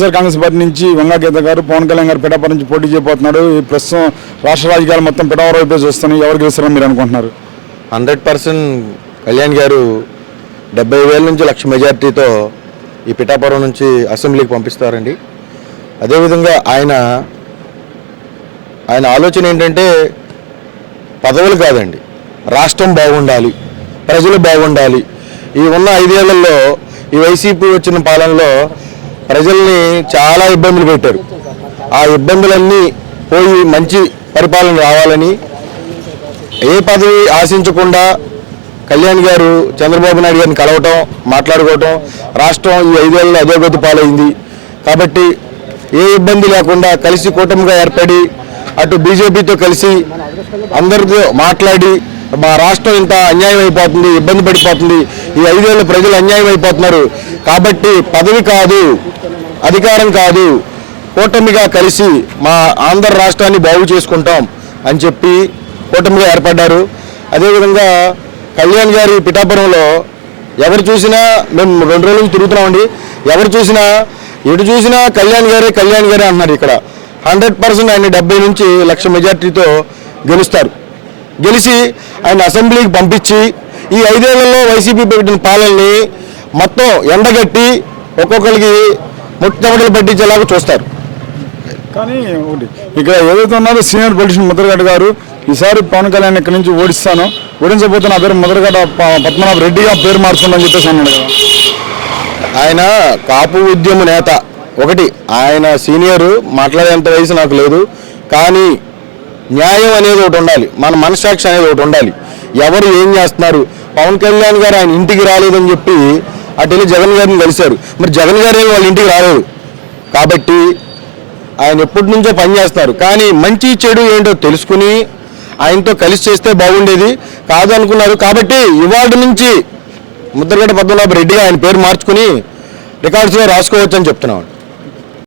Congress party నుంచి వంగా గీత గారు పవన్ కళ్యాణ్ గారు పిఠాపురం నుంచి పోటీ చేయబోతున్నాడు. ఈ ప్రస్తుతం రాష్ట్ర రాజకీయాలు మొత్తం పిఠాపురం వైపే చూస్తున్నాయి. ఎవరు గెలుస్తారని మీరు అనుకుంటున్నారు? 100% కళ్యాణ్ గారు 70,000 నుంచి 1,00,000 మెజార్టీతో ఈ పిఠాపురం నుంచి అసెంబ్లీకి పంపిస్తారండి. అదేవిధంగా ఆయన ఆలోచన ఏంటంటే పదవులు కాదండి, రాష్ట్రం బాగుండాలి, ప్రజలు బాగుండాలి. ఈ ఉన్న 5 ఏళ్లలో ఈ వైసీపీ వచ్చిన పాలనలో ప్రజల్ని చాలా ఇబ్బందులు పెట్టారు. ఆ ఇబ్బందులన్నీ పోయి మంచి పరిపాలన రావాలని ఏ పదవి ఆశించకుండా కళ్యాణ్ గారు చంద్రబాబు నాయుడు గారిని కలవటం, మాట్లాడుకోవటం, రాష్ట్రం ఈ 5 ఏళ్ళలో అధోగతి పాలైంది కాబట్టి ఏ ఇబ్బంది లేకుండా కలిసి కూటమిగా ఏర్పడి అటు బీజేపీతో కలిసి అందరితో మాట్లాడి మా రాష్ట్రం ఇంత అన్యాయం అయిపోతుంది, ఇబ్బంది పడిపోతుంది, ఈ 5 ఏళ్ళ ప్రజలు అన్యాయం అయిపోతున్నారు కాబట్టి పదవి కాదు, అధికారం కాదు, కూటమిగా కలిసి మా ఆంధ్ర రాష్ట్రాన్ని బాగు చేసుకుంటాం అని చెప్పి కూటమిగా ఏర్పడ్డారు. అదేవిధంగా కళ్యాణ్ గారి పిఠాపురంలో ఎవరు చూసినా, మేము 2 రోజుల నుంచి తిరుగుతున్నామండి, ఎవరు చూసినా ఎటు చూసినా కళ్యాణ్ గారే అంటున్నారు. ఇక్కడ 100% ఆయన 70 నుంచి 1,00,000 మెజార్టీతో గెలుస్తారు. గెలిచి ఆయన అసెంబ్లీకి పంపించి ఈ 5 ఏళ్లలో వైసీపీ పెట్టిన పాలనని మొత్తం ఎండగట్టి ఒక్కొక్కరికి ముట్టమటలు పట్టించేలాగా చూస్తారు. కానీ ఒకటి ఇక్కడ ఏదైతే ఉన్నారో సీనియర్ పొలిటీషియన్ ముద్రగడ్డ గారు ఈసారి పవన్ కళ్యాణ్ ఇక్కడి నుంచి ఓడించబోతే నా పేరు ముద్రగడ్డ పద్మనాభ రెడ్డిగా పేరు మార్చుకుందని చెప్పేసి అన్నాడు కదా. ఆయన కాపు ఉద్యమ నేత. ఒకటి ఆయన సీనియరు, మాట్లాడేంత వయసు నాకు లేదు, కానీ న్యాయం అనేది ఒకటి ఉండాలి, మన మనస్సాక్షి అనేది ఒకటి ఉండాలి. ఎవరు ఏం చేస్తున్నారు? పవన్ కళ్యాణ్ గారు ఆయన ఇంటికి రాలేదని చెప్పి అటు వెళ్ళి జగన్ గారిని కలిశారు. మరి జగన్ గారు వాళ్ళ ఇంటికి రాలేదు కాబట్టి ఆయన ఎప్పటి నుంచో పనిచేస్తున్నారు. కానీ మంచి చెడు ఏంటో తెలుసుకుని ఆయనతో కలిసి చేస్తే బాగుండేది, కాదు అనుకున్నారు. కాబట్టి ఇవాళ నుంచి ముద్రగడ్డ పద్మనాభ రెడ్డిగా ఆయన పేరు మార్చుకుని రికార్డ్స్లో రాసుకోవచ్చు అని చెప్తున్నాను.